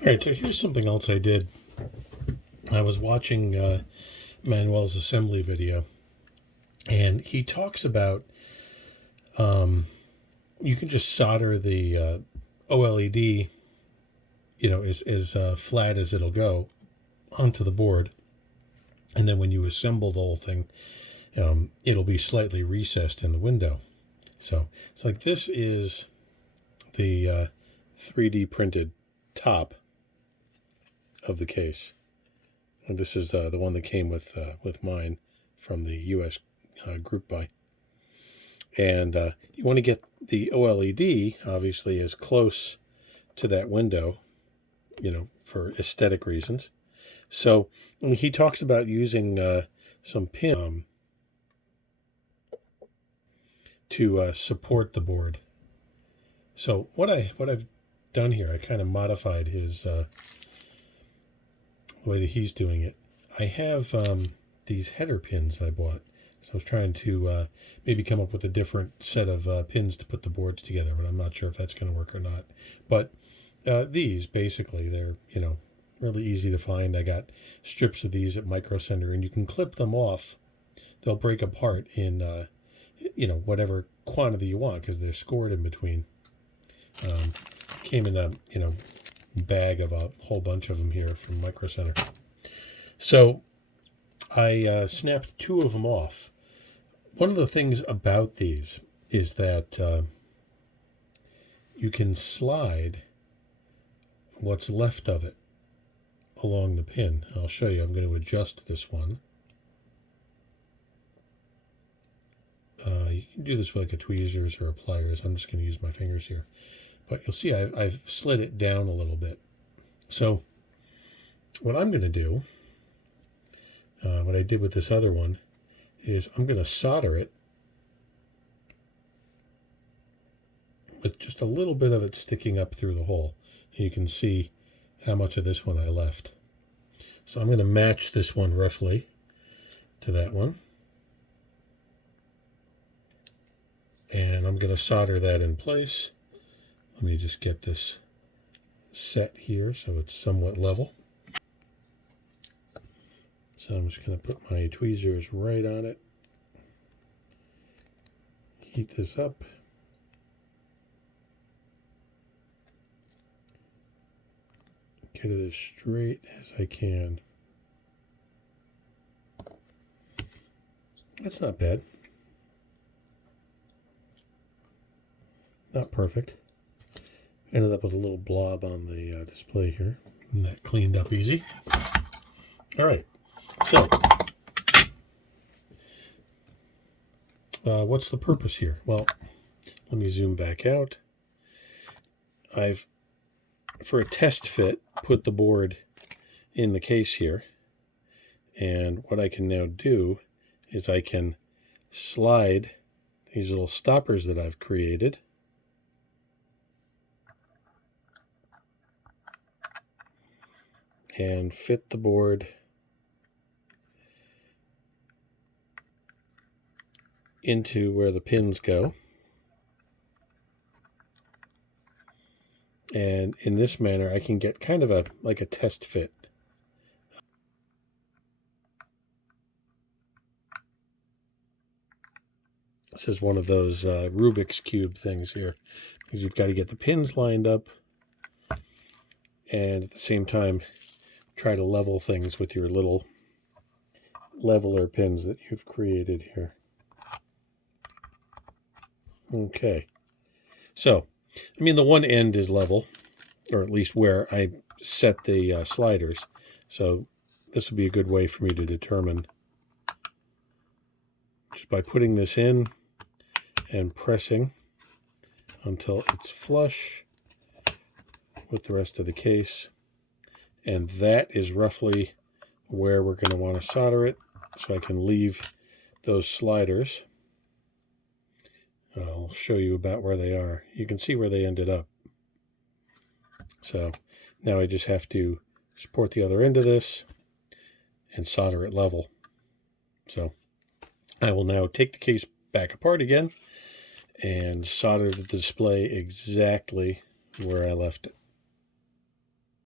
All right, so here's something else I did. I was watching Manuel's assembly video, and he talks about you can just solder the OLED, as flat as it'll go onto the board, and then when you assemble the whole thing, it'll be slightly recessed in the window. So it's like this is the 3D printed top of the case. And this is the one that came with mine from the U.S. group buy. And you want to get the OLED, obviously, as close to that window, for aesthetic reasons. So he talks about using some pin to support the board. So what I've done here, I kind of modified his the way that he's doing it. I have these header pins I bought. So I was trying to maybe come up with a different set of pins to put the boards together, but I'm not sure if that's going to work or not. But these, basically, they're, really easy to find. I got strips of these at Micro Center, and you can clip them off. They'll break apart in, whatever quantity you want, because they're scored in between. Came in a, bag of a whole bunch of them here from Micro Center. So I snapped 2 of them off. One of the things about these is that you can slide what's left of it along the pin. I'll show you. I'm going to adjust this one. You can do this with like a tweezers or a pliers. I'm just going to use my fingers here. But you'll see I've slid it down a little bit. So what I'm going to do, what I did with this other one, is I'm going to solder it with just a little bit of it sticking up through the hole. And you can see how much of this one I left. So I'm going to match this one roughly to that one. And I'm going to solder that in place. Let me just get this set here so it's somewhat level. So I'm just going to put my tweezers right on it. Heat this up. Get it as straight as I can. That's not bad. Not perfect. Ended up with a little blob on the display here. And that cleaned up easy. All right. So, what's the purpose here? Well, let me zoom back out. I've, for a test fit, put the board in the case here. And what I can now do is I can slide these little stoppers that I've created and fit the board into where the pins go. And in this manner, I can get kind of like a test fit. This is one of those Rubik's Cube things here, because you've got to get the pins lined up and at the same time try to level things with your little leveler pins that you've created here. Okay, so the one end is level, or at least where I set the sliders. So this would be a good way for me to determine, just by putting this in and pressing until it's flush with the rest of the case. And that is roughly where we're going to want to solder it, so I can leave those sliders. I'll show you about where they are. You can see where they ended up. So now I just have to support the other end of this and solder it level. So I will now take the case back apart again and solder the display exactly where I left it.